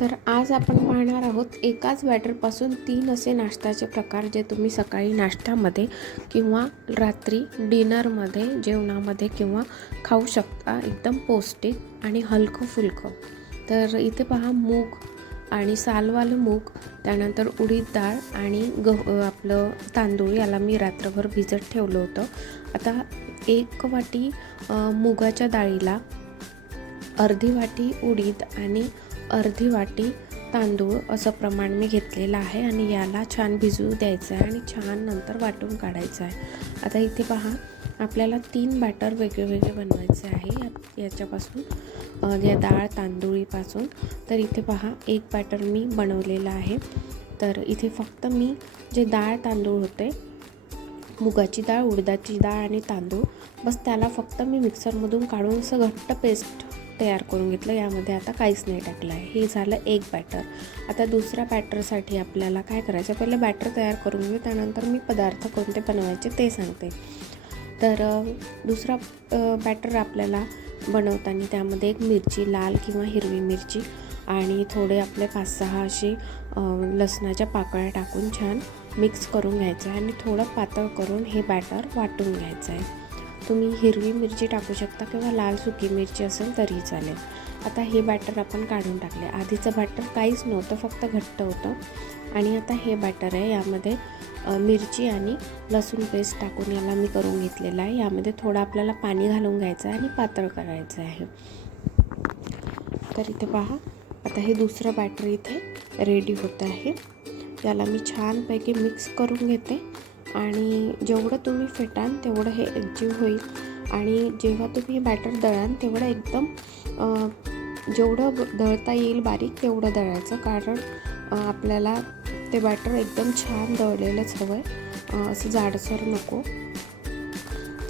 तर आज आपण पाहणार आहोत एकाच बॅटरपासून तीन असे नाश्त्याचे प्रकार जे तुम्ही सकाळी नाश्त्यामध्ये किंवा रात्री डिनरमध्ये जेवणामध्ये किंवा खाऊ शकता. एकदम पौष्टिक आणि हलकं फुलकं तर इथे पहा मूग आणि सालवालं मूग त्यानंतर उडीद डाळ आणि गहू आपलं तांदूळ याला मी रात्रभर भिजत ठेवलं होतं. आता एक वाटी मुगाच्या डाळीला अर्धी वाटी उडीद आणि अर्धी वाटी तांदूळ असं प्रमाण मी घेतलेलं आहे आणि याला छान भिजू द्यायचं आहे आणि छान नंतर वाटून काढायचं आहे. आता इथे पहा आपल्याला तीन बॅटर वेगळे वेगळे बनवायचे आहे. या- याच्यापासून या डाळ तांदूळीपासून. तर इथे पहा एक बॅटर मी बनवलेलं आहे. तर इथे फक्त मी जे डाळ तांदूळ होते मुगाची डाळ उडदाची डाळ आणि तांदूळ बस त्याला फक्त मी मिक्सरमधून काढून असं घट्ट पेस्ट तयार करून घेतलं. यामध्ये आता काहीच नाही टाकलं आहे. हे झालं एक बॅटर आता दुसऱ्या बॅटरसाठी आपल्याला काय करायचं? पहिले बॅटर तयार करून घेऊ. त्यानंतर मी पदार्थ कोणते बनवायचे ते सांगते. तर दुसरा बॅटर आपल्याला बनवताना त्यामध्ये एक मिरची लाल किंवा हिरवी मिरची आणि थोडे आपले पाच सहा असे लसणाच्या पाकळ्या टाकून छान मिक्स करून घ्यायचं आहे आणि थोडं पातळ करून हे बॅटर वाटून घ्यायचं आहे. तुम्ही हिरवी मिरची टाकू शकता किंवा लाल सुकी मिरची असेल तरी चालेल. आता हे बॅटर आपण काढून टाकले. आधीचं बॅटर काहीच नव्हतं फक्त घट्ट होतं. आणि आता हे बॅटर आहे यामध्ये मिरची आणि लसूण पेस्ट टाकून याला मी करून घेतलेला आहे. यामध्ये थोडं आपल्याला पाणी घालून घ्यायचं आहे आणि पातळ करायचं आहे. तर इथे पहा आता हे दुसरं बॅटर इथे रेडी होतं आहे. याला मी छानपैकी मिक्स करून घेते. आणि जेवढं तुम्ही फेटान तेवढं हे एकजीव होईल. आणि जेव्हा तुम्ही हे बॅटर दळान तेवढं एकदम जेवढं ब- दळता येईल बारीक तेवढं दळायचं. कारण आपल्याला ते बॅटर एकदम छान दळलेलंच हवं आहे असं जाडसर नको.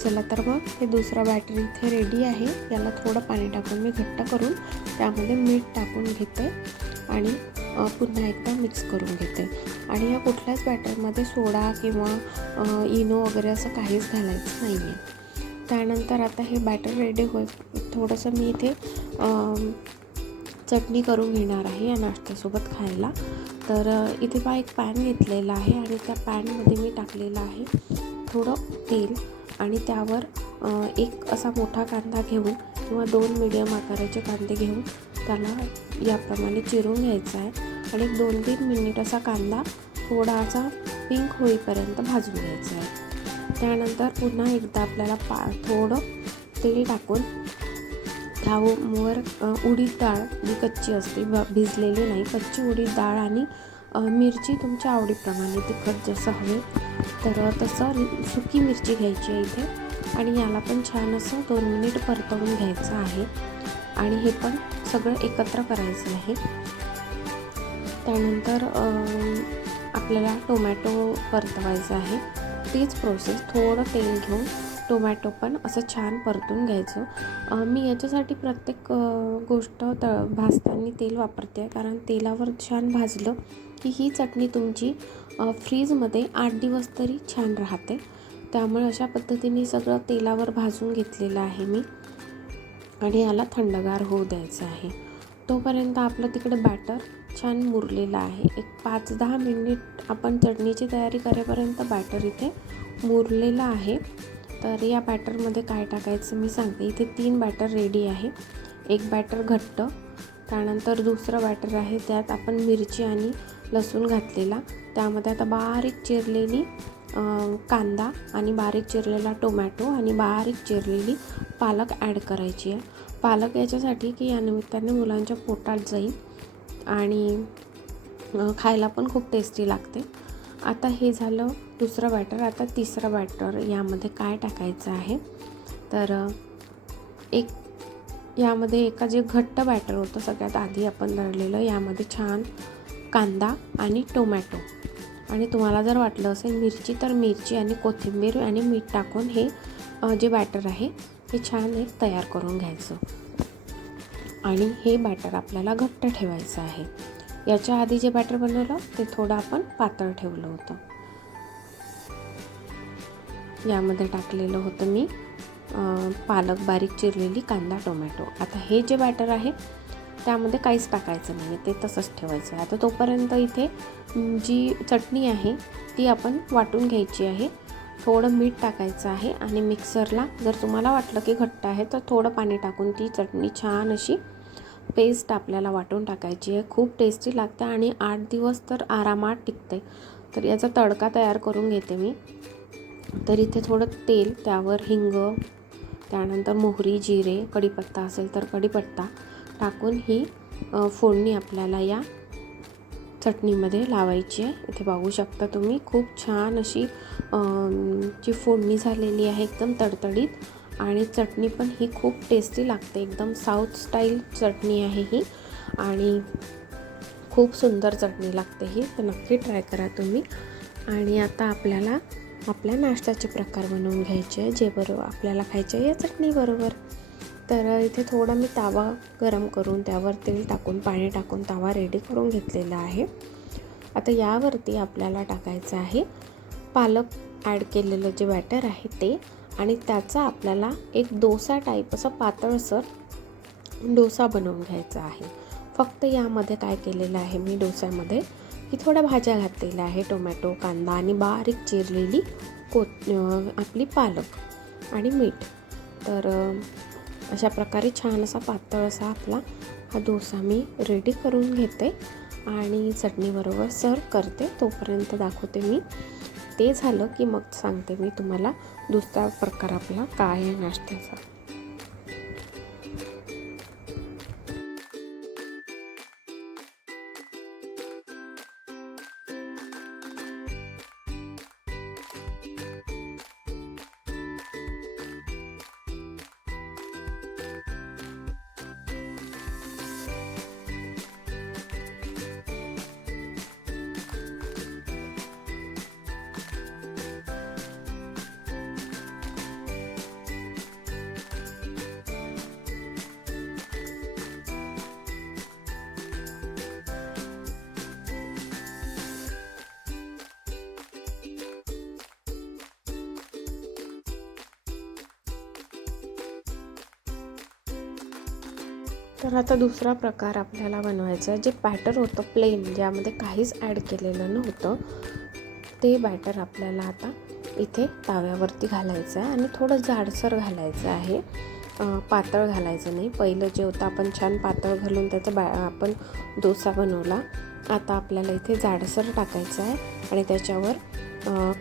चला तर मग हे दुसरा बॅटर इथे रेडी आहे. याला थोडं पाणी टाकून मी घट्ट करून त्यामध्ये मीठ टाकून घेते. आणि पुन्हा एकदा मिक्स करून घेते. आणि या कुठल्याच बॅटरमध्ये सोडा किंवा इनो वगैरे असं काहीच घालायचं नाही आहे त्यानंतर आता हे बॅटर रेडी होईल थोडंसं मी इथे चटणी करून घेणार आहे या नाश्त्यासोबत खायला. तर इथे बा एक पॅन घेतलेला आहे आणि त्या पॅनमध्ये मी टाकलेलं आहे थोडं तेल आणि त्यावर एक असा मोठा कांदा घेऊन किंवा दोन मिडियम आकाराचे कांदे घेऊन त्याला याप्रमाणे चिरून घ्यायचा आहे आणि एक दोन तीन मिनिट असा कांदा थोडासा पिंक होईपर्यंत भाजून घ्यायचा आहे. त्यानंतर पुन्हा एकदा आपल्याला पा थोडं तेल टाकून त्यावर उडीद डाळ जी कच्ची असते भ भिजलेली नाही कच्ची उडीद डाळ आणि मिरची तुमच्या आवडीप्रमाणे तिखट जसं हवे तर तसं सुकी मिरची घ्यायची आहे इथे. आणि याला पण छान असं दोन मिनिट परतवून घ्यायचं आहे. आणि हे पण सगळं एकत्र करायचं आहे त्यानंतर आपल्याला टोमॅटो परतवायचा आहे. तीच प्रोसेस थोडं तेल घेऊन टोमॅटो पण असं छान परतून घ्यायचं. मी याच्यासाठी प्रत्येक गोष्ट त भाजताना तेल वापरते. कारण तेलावर छान भाजलं की ही चटणी तुमची फ्रीजमध्ये आठ दिवस तरी छान राहते. त्यामुळे अशा पद्धतीने सगळं तेलावर भाजून घेतलेलं आहे मी. आणि याला थंडगार होऊ द्यायचं आहे. तोपर्यंत आपलं तिकडे बॅटर छान मुरलेलं आहे. एक पाच दहा मिनिट आपण चटणीची तयारी करेपर्यंत बॅटर इथे मुरलेलं आहे. तर या बॅटरमध्ये काय टाकायचं मी सांगते. इथे तीन बॅटर रेडी आहे. एक बॅटर घट्ट त्यानंतर दुसरं बॅटर आहे. त्यात आपण मिरची आणि लसूण घातलेला. त्यामध्ये आता बारीक चिरलेली कांदा आणि बारीक चिरलेला टोमॅटो आणि बारीक चिरलेली पालक ॲड करायची आहे. पालक याच्यासाठी की या निमित्ताने मुलांच्या पोटात जाईल आणि खायला पण खूप टेस्टी लागते. आता हे झालं दुसरं बॅटर आता तिसरं बॅटर यामध्ये काय टाकायचं आहे? तर एक यामध्ये एका जे घट्ट बॅटर होतं सगळ्यात आधी आपण दळलेलं यामध्ये छान कांदा आणि टोमॅटो आणि तुम्हाला जर वाटलं असेल मिरची तर मिरची आणि कोथिंबीर आणि मीठ टाकून हे जे बॅटर आहे हे छान एक तयार करून घ्यायचं. आणि हे बॅटर आपल्याला घट्ट ठेवायचं आहे. याच्या आधी जे बॅटर बनवलं ते थोडं आपण पातळ ठेवलं होतं. यामध्ये टाकलेलं होतं मी पालक बारीक चिरलेली कांदा टोमॅटो. आता हे जे बॅटर आहे त्यामध्ये काहीच टाकायचं नाही ते तसंच ठेवायचं आहे. आता तोपर्यंत इथे जी चटणी आहे ती आपण वाटून घ्यायची आहे. थोडं मीठ टाकायचं आहे आणि मिक्सरला जर तुम्हाला वाटलं की घट्ट आहे तर थोडं पाणी टाकून ती चटणी छान अशी पेस्ट आपल्याला वाटून टाकायची आहे. खूप टेस्टी लागते आणि आठ दिवस तर आरामात टिकते. तर याचा तडका तयार करून घेते मी. तर इथे थोडं तेल त्यावर हिंग त्यानंतर मोहरी जिरे कढीपत्ता असेल तर कढीपत्ता टाकून ही फोडणी आपल्याला या चटणीमध्ये लावायची आहे. इथे बघू शकता तुम्ही खूप छान अशी जी फोडणी झालेली आहे एकदम तडतडीत. आणि चटणी पण ही खूप टेस्टी लागते. एकदम साऊथ स्टाईल चटणी आहे ही. आणि खूप सुंदर चटणी लागते ही. तर नक्की ट्राय करा तुम्ही. आणि आता आपल्याला आपल्या नाश्त्याचे प्रकार बनवून घ्यायचे आहे. जे बरोबर आपल्याला खायचे आहे या चटणीबरोबर. तर इथे थोडा मी तावा गरम करून त्यावर तेल टाकून पाणी टाकून तावा रेडी करून घेतलेला आहे. आता यावरती आपल्याला टाकायचं आहे पालक ॲड केलेलं जे बॅटर आहे ते आणि त्याचा आपल्याला एक डोसा टाईप असं पातळसर डोसा बनवून घ्यायचा आहे. फक्त यामध्ये काय केलेलं आहे मी डोस्यामध्ये की थोड्या भाज्या घातलेल्या आहे टोमॅटो कांदा आणि बारीक चिरलेली को आपली पालक आणि मीठ. तर अशा प्रकारे छान असा पातळ असा आपला हा डोसा मी रेडी करून घेते आणि चटणीबरोबर सर्व करते. तोपर्यंत दाखवते मी. ते झालं की मग सांगते मी तुम्हाला दुसरा प्रकार आपला काय आहे नाश्त्याचा. तर आता दुसरा प्रकार आपल्याला बनवायचा आहे. जे बॅटर होतं प्लेन ज्यामध्ये काहीच ॲड केलेलं नव्हतं ते बॅटर आपल्याला आता इथे ताव्यावरती घालायचं आहे. आणि थोडं जाडसर घालायचं आहे. पातळ घालायचं नाही. पहिलं जे होतं आपण छान पातळ घालून त्याचा बॅ आपण डोसा बनवला. आता आपल्याला इथे जाडसर टाकायचं आहे. आणि त्याच्यावर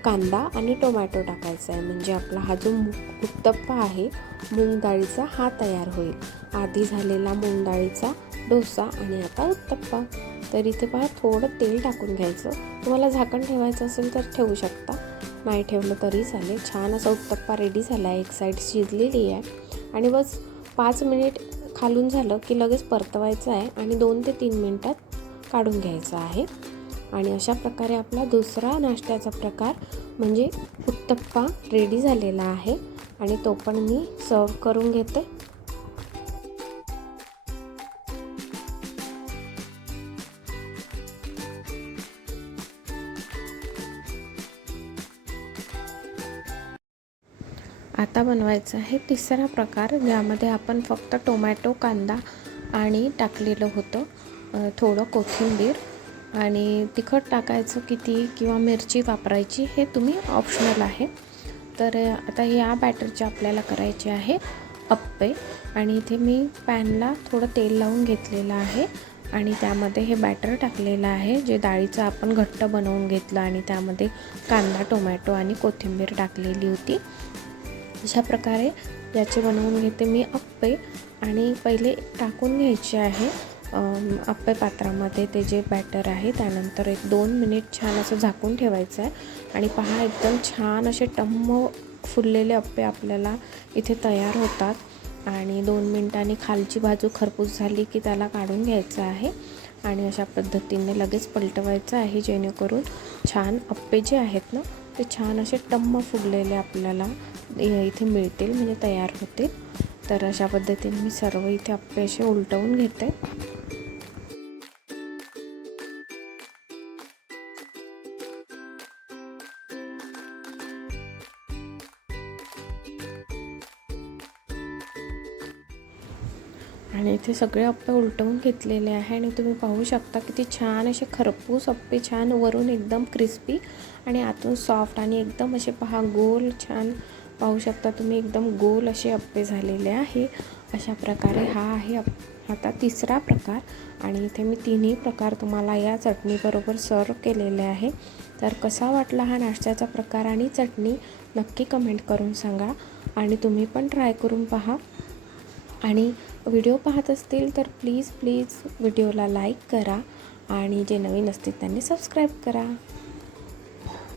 कांदा आणि टोमॅटो टाकायचा आहे. म्हणजे आपला हा जो मु उत्तप्पा आहे मूग डाळीचा हा तयार होईल. आधी झालेला मूग डाळीचा डोसा आणि आता उत्तप्पा. तर इथे पहा थोडं तेल टाकून घ्यायचं. तुम्हाला झाकण ठेवायचं असेल तर ठेवू शकता. नाही ठेवलं तरी चालेल. छान असा उत्तप्पा रेडी झाला आहे. एक साईड शिजलेली आहे. आणि बस पाच मिनिट खालून झालं की लगेच परतवायचं आहे आणि दोन ते तीन मिनटात काढून घ्यायचं आहे. आणि अशा प्रकारे आपला दुसरा नाश्त्याचा प्रकार म्हणजे उत्तप्पा रेडी झालेला आहे आणि तो पण मी सर्व करून घेते. आता बनवायचं आहे तिसरा प्रकार ज्यामध्ये आपण फक्त टोमॅटो कांदा आणि टाकलेलं होतं थोडं कोथिंबीर. आणि तिखट टाकायचं किती किंवा मिरची वापरायची हे तुम्ही ऑप्शनल आहे. तर आता या बॅटरचे आपल्याला करायचे आहे अप्पे. आणि इथे मी पॅनला थोडं तेल लावून घेतलेलं आहे. आणि त्यामध्ये हे बॅटर टाकलेलं आहे. जे डाळीचं आपण घट्ट बनवून घेतलं आणि त्यामध्ये कांदा टोमॅटो आणि कोथिंबीर टाकलेली होती. अशा प्रकारे याचे बनवून घेते मी अप्पे. आणि पहिले टाकून घ्यायचे आहे. अप्पे पात्रामध्ये ते जे बॅटर आहे त्यानंतर एक दोन मिनिट छान असं झाकून ठेवायचं आहे. आणि पहा एकदम छान असे टम्म फुललेले अप्पे आपल्याला इथे तयार होतात. आणि दोन मिनटांनी खालची बाजू खरपूस झाली की त्याला काढून घ्यायचं आहे. आणि अशा पद्धतीने लगेच पलटवायचं आहे जेणेकरून छान अप्पे जे आहेत ना ते छान असे टम्म फुगलेले आपल्याला इथे मिळतील म्हणजे तयार होतील. तर अशा पद्धतीने मी सर्व इथे अप्पे असे उलटवून घेते. आणि इथे सगळे अप्पे उलटवून घेतलेले आहे. आणि तुम्ही पाहू शकता किती छान असे खरपूस अप्पे छान वरून एकदम क्रिस्पी आणि आतून सॉफ्ट आणि एकदम असे पहा गोल छान पाहू शकता तुम्ही एकदम गोल असे अप्पे झालेले आहे. अशा प्रकारे हा आहे अप आता तिसरा प्रकार आणि इथे मी तिन्ही प्रकार तुम्हाला या चटणीबरोबर सर्व केलेले आहे. तर कसा वाटला हा नाश्त्याचा प्रकार आणि चटणी नक्की कमेंट करून सांगा. आणि तुम्ही पण ट्राय करून पहा. आणि व्हिडिओ पाहत असतील तर प्लीज प्लीज व्हिडिओला लाईक करा आणि जे नवीन असतील त्यांनी सबस्क्राईब करा.